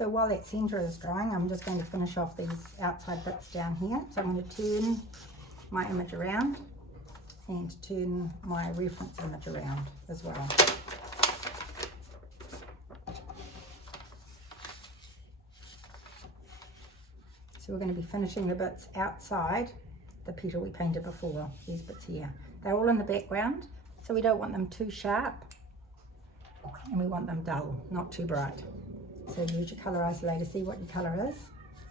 So while that centre is drying, I'm just going to finish off these outside bits down here. So I'm going to turn my image around and turn my reference image around as well. So we're going to be finishing the bits outside the petal we painted before, these bits here. They're all in the background, so we don't want them too sharp and we want them dull, not too bright. So use your colour isolator, see what your colour is,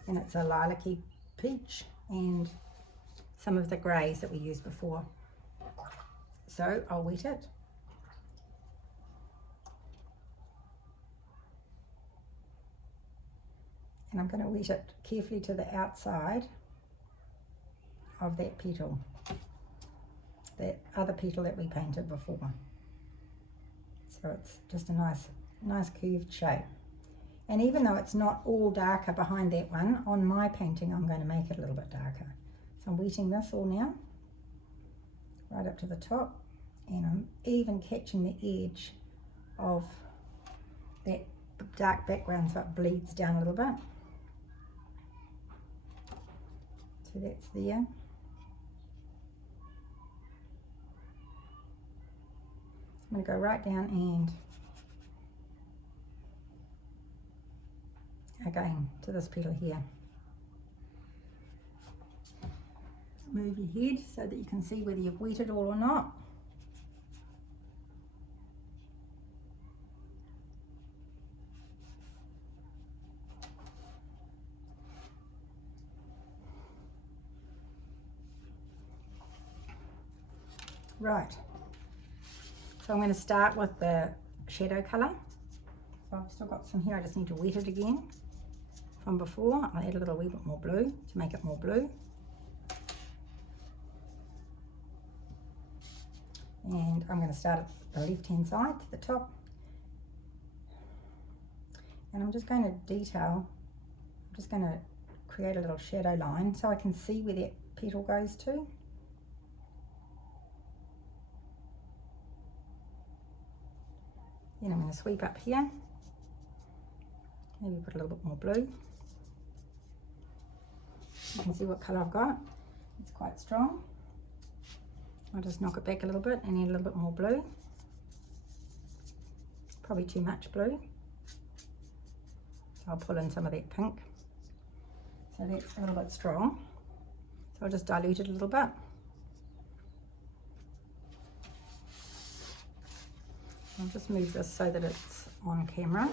and it's a lilac-y peach and some of the greys that we used before. So I'll wet it. And I'm going to wet it carefully to the outside of that petal, that other petal that we painted before. So it's just a nice curved shape. And even though it's not all darker behind that one, on my painting I'm going to make it a little bit darker. So I'm wetting this all now, right up to the top, and I'm even catching the edge of that dark background so it bleeds down a little bit. So that's there. I'm going to go right down and again to this petal here. Move your head so that you can see whether you've wetted all or not. Right, so I'm going to start with the shadow colour. So I've still got some here, I just need to wet it again from before. I'll add a little wee bit more blue to make it more blue. And I'm going to start at the left hand side to the top. And I'm just going to detail, I'm just going to create a little shadow line so I can see where that petal goes to. Then I'm going to sweep up here, maybe put a little bit more blue. You can see what colour I've got, it's quite strong. I'll just knock it back a little bit and add a little bit more blue. Probably too much blue. So I'll pull in some of that pink. So that's a little bit strong. So I'll just dilute it a little bit. I'll just move this so that it's on camera.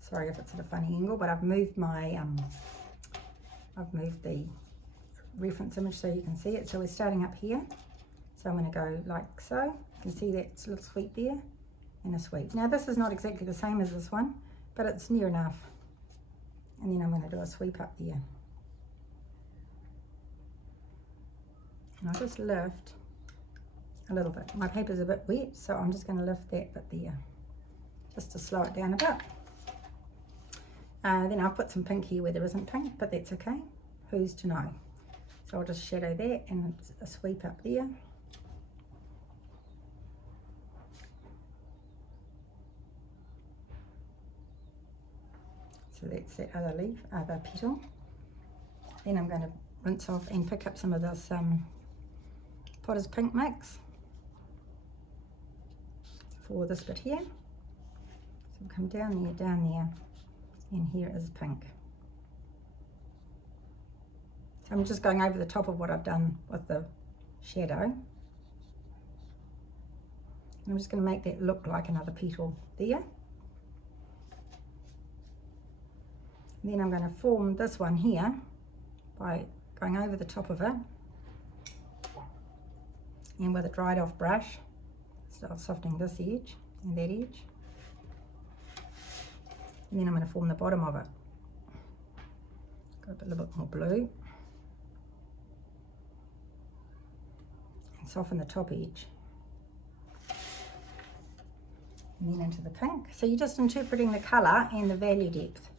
Sorry if it's at a funny angle, but I've moved my, I've moved the reference image so you can see it. So we're starting up here. So I'm going to go like so. You can see that little sweep there and a sweep. Now this is not exactly the same as this one, but it's near enough. And then I'm going to do a sweep up there. And I'll just lift a little bit. My paper's a bit wet, so I'm just going to lift that bit there, just to slow it down a bit. Then I'll put some pink here where there isn't pink, but that's okay. Who's to know? So I'll just shadow that and a sweep up there. So that's that other leaf, other petal. Then I'm going to rinse off and pick up some of this Potter's Pink mix for this bit here. So we'll come down there, and here is pink. So I'm just going over the top of what I've done with the shadow. And I'm just going to make that look like another petal there. And then I'm going to form this one here by going over the top of it. And with a dried off brush, start softening this edge and that edge. And then I'm going to form the bottom of it. Go a little bit more blue. And soften the top edge. And then into the pink. So you're just interpreting the colour and the value depth.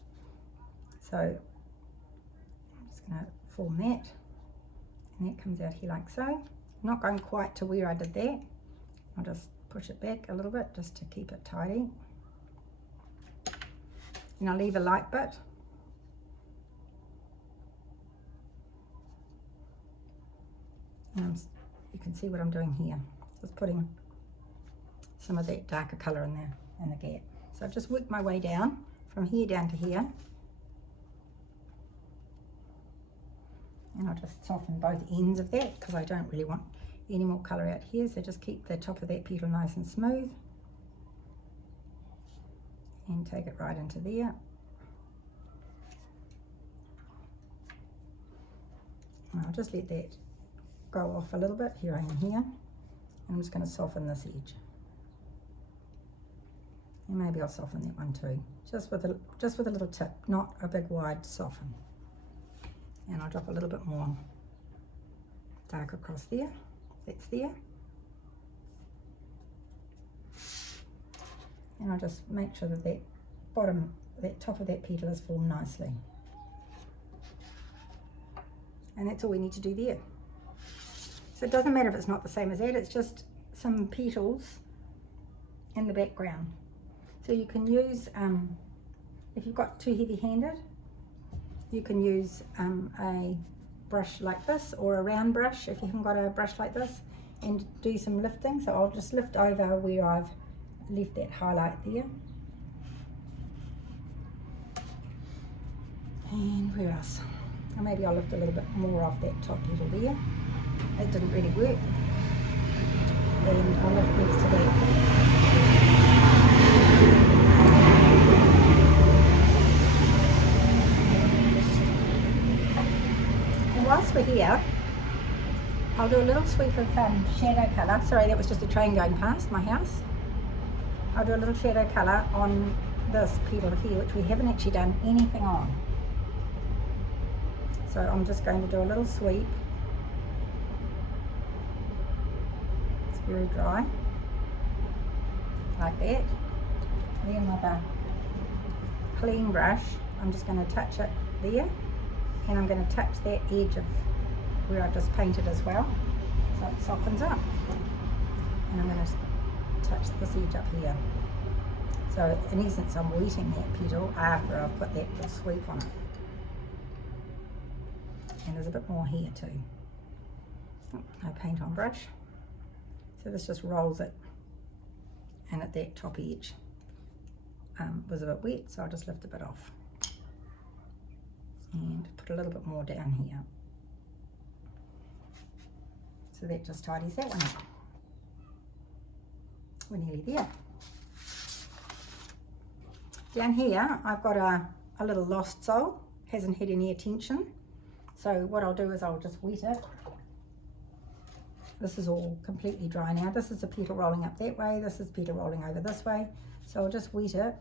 So I'm just going to form that. And that comes out here like so. I'm not going quite to where I did that. I'll just push it back a little bit just to keep it tidy. and I leave a light bit. And you can see what I'm doing here. Just putting some of that darker colour in there in the gap. So I've just worked my way down from here down to here. And I'll just soften both ends of that because I don't really want any more colour out here. So just keep the top of that petal nice and smooth. And take it right into there. And I'll just let that go off a little bit. Here I am here. And I'm just going to soften this edge. And maybe I'll soften that one too. Just with a little tip, not a big wide soften. And I'll drop a little bit more dark across there. That's there. And I'll just make sure that that top of that petal is formed nicely. And that's all we need to do there. So it doesn't matter if it's not the same as that, it's just some petals in the background. So you can use, if you've got too heavy-handed, you can use a brush like this or a round brush if you haven't got a brush like this, and do some lifting. So I'll just lift over where I've left that highlight there. And where else? Or maybe I'll lift a little bit more off that top petal there. It didn't really work. And I'll lift next to that. And whilst we're here, I'll do a little sweep of shadow colour. Sorry, that was just a train going past my house. I'll do a little shadow colour on this petal here, which we haven't actually done anything on. So I'm just going to do a little sweep. It's very dry, like that. Then with a clean brush, I'm just going to touch it there, and I'm going to touch that edge of where I've just painted as well, so it softens up. And I'm going to touch this edge up here. So in essence, I'm wetting that petal after I've put that little sweep on it. And there's a bit more here too. No paint on brush. So this just rolls it, and at that top edge was a bit wet, so I'll just lift a bit off and put a little bit more down here. So that just tidies that one up. We're nearly there. Down here I've got a little lost soul, hasn't had any attention. So what I'll do is I'll just wet it. This is all completely dry now. This is a petal rolling up that way, this is petal rolling over this way. So I'll just wet it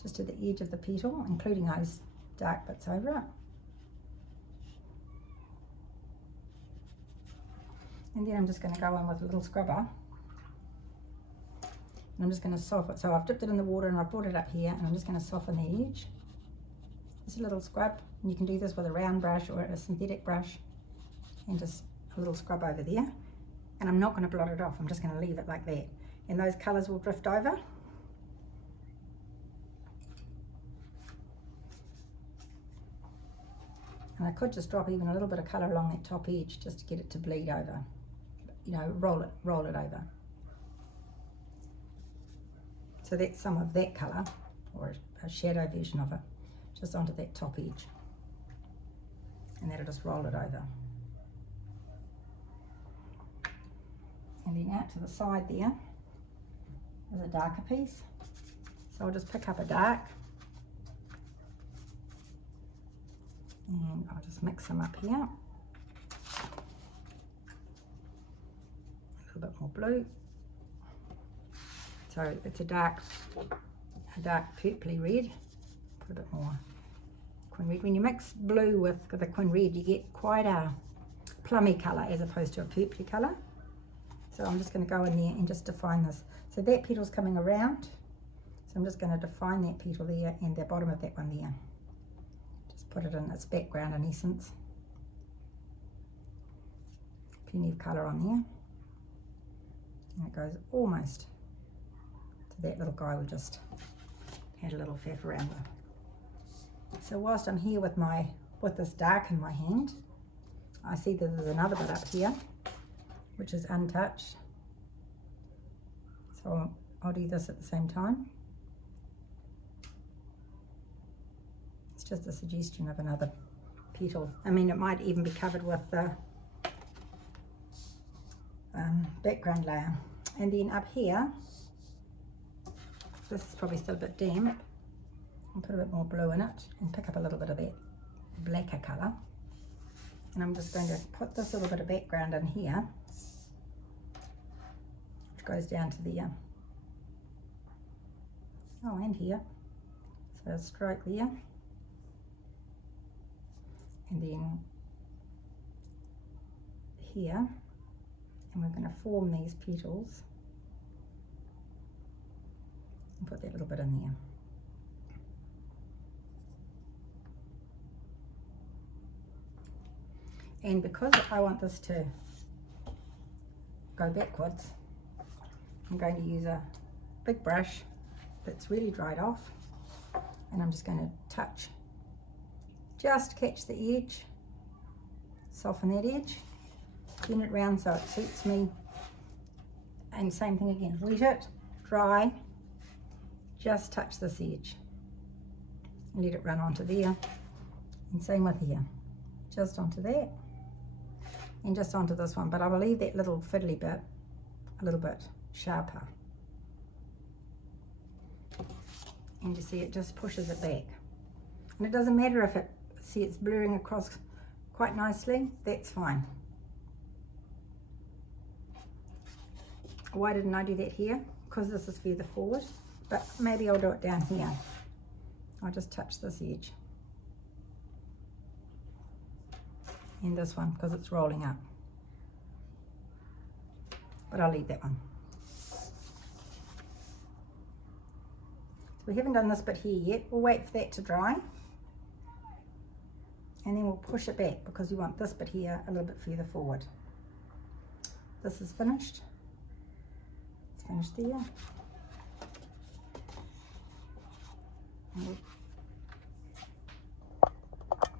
just to the edge of the petal, including those dark bits over it. And then I'm just going to go in with a little scrubber. And I'm just going to soften it. So I've dipped it in the water and I've brought it up here, and I'm just going to soften the edge. Just a little scrub, and you can do this with a round brush or a synthetic brush, and just a little scrub over there. And I'm not going to blot it off, I'm just going to leave it like that. And those colours will drift over. And I could just drop even a little bit of colour along that top edge just to get it to bleed over. You know, roll it over. So that's some of that colour, or a shadow version of it, just onto that top edge. And that'll just roll it over. And then out to the side there is a darker piece. So I'll just pick up a dark, and I'll just mix them up here. A little bit more blue. So it's a dark purpley red. Put a bit more quin red. When you mix blue with the quin red, you get quite a plummy colour as opposed to a purpley colour. So I'm just going to go in there and just define this. So that petal's coming around. So I'm just going to define that petal there and the bottom of that one there. Just put it in its background in essence. Plenty of colour on there. And it goes almost to that little guy we just had a little faff around there. So whilst I'm here with this dark in my hand, I see that there's another bit up here which is untouched. So I'll do this at the same time. It's just a suggestion of another petal. I mean, it might even be covered with the background layer. And then up here, this is probably still a bit damp. I'll put a bit more blue in it and pick up a little bit of that blacker colour. And I'm just going to put this little bit of background in here, which goes down to the, oh, and here. So a stroke there. And then here. And we're going to form these petals and put that little bit in there. And because I want this to go backwards, I'm going to use a big brush that's really dried off, and I'm just going to touch, just catch the edge, soften that edge, turn it round so it suits me, and same thing again, wet it, dry, just touch this edge and let it run onto there, and same with here, just onto that and just onto this one, but I will leave that little fiddly bit a little bit sharper, and you see it just pushes it back. And it doesn't matter if it, see it's blurring across quite nicely, that's fine. Why didn't I do that here? Because this is further forward, but maybe I'll do it down here. I'll just touch this edge and this one because it's rolling up, but I'll leave that one. So we haven't done this bit here yet. We'll wait for that to dry, and then we'll push it back because we want this bit here a little bit further forward. This is finished. It's finished there. And we'll